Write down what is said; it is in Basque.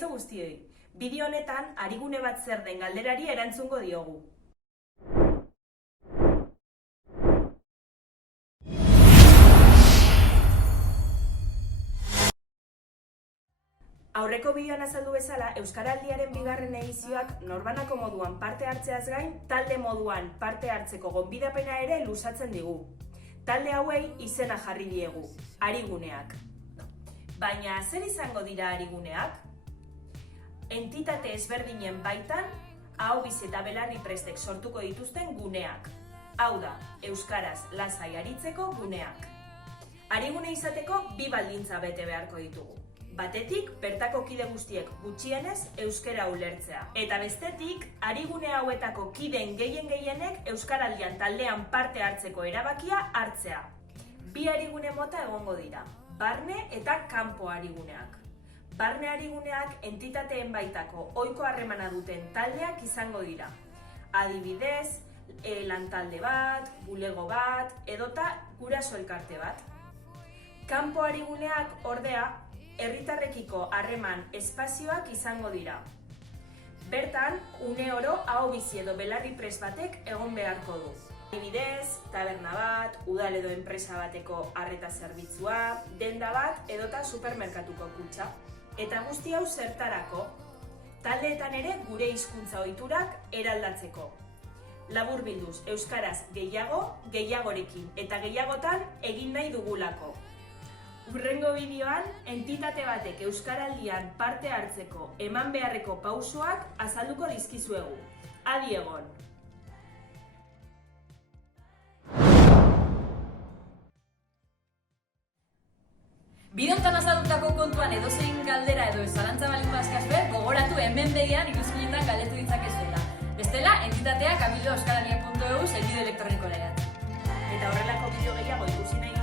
Kaixo guztioi, bideo honetan harigune bat zer den galderari erantzungo diogu. Aurreko bideoan azaldu bezala, Euskaraldiaren bigarren edizioak norbanako moduan parte hartzeaz gain, talde moduan parte hartzeko gonbidapena ere luzatzen digu. Talde hauei izena jarri diegu, hariguneak. Baina zer izango dira hariguneak? Entitate ezberdinen baitan, ahobiz eta belarriprestek sortuko dituzten guneak. Hau da, euskaraz lasai aritzeko guneak. Harigune izateko bi baldintza bete beharko ditugu. Batetik, bertako kide guztiek gutxienez euskara ulertzea. Eta bestetik, harigune hauetako kideen gehienek euskaraldian taldean parte hartzeko erabakia hartzea. Bi harigune mota egongo dira, barne eta kanpo hariguneak. Barne hariguneak entitateen baitako ohiko harremana duten taldeak izango dira. Adibidez, lantalde bat, bulego bat, edota guraso elkarte bat. Kanpo hariguneak ordea, herritarrekiko harreman espazioak izango dira. Bertan, une oro ahobizi edo belarriprest batek egon beharko du. Adibidez, taberna bat, udal edo enpresa bateko arreta zerbitzua, denda bat edota supermerkatuko kutxa. Eta guzti hau zertarako, taldeetan ere gure hizkuntza ohiturak eraldatzeko. Laburbilduz, euskaraz gehiagorekin eta gehiagotan egin nahi dugulako. Hurrengo bideoan, entitate batek euskaraldian parte hartzeko eman beharreko pausoak azalduko dizkizuegu. Adi egon! Bide honetan azaldutako kontuan edozein galdera edo zalantza baldin bazkazue, gogoratu hemen begian iruzkinetan galdetu ditzakezuela. Bestela, entitatea cabildoeuskarania.eu helbide elektroniko legean. Eta horrelako bideo gehiago ikusi nahi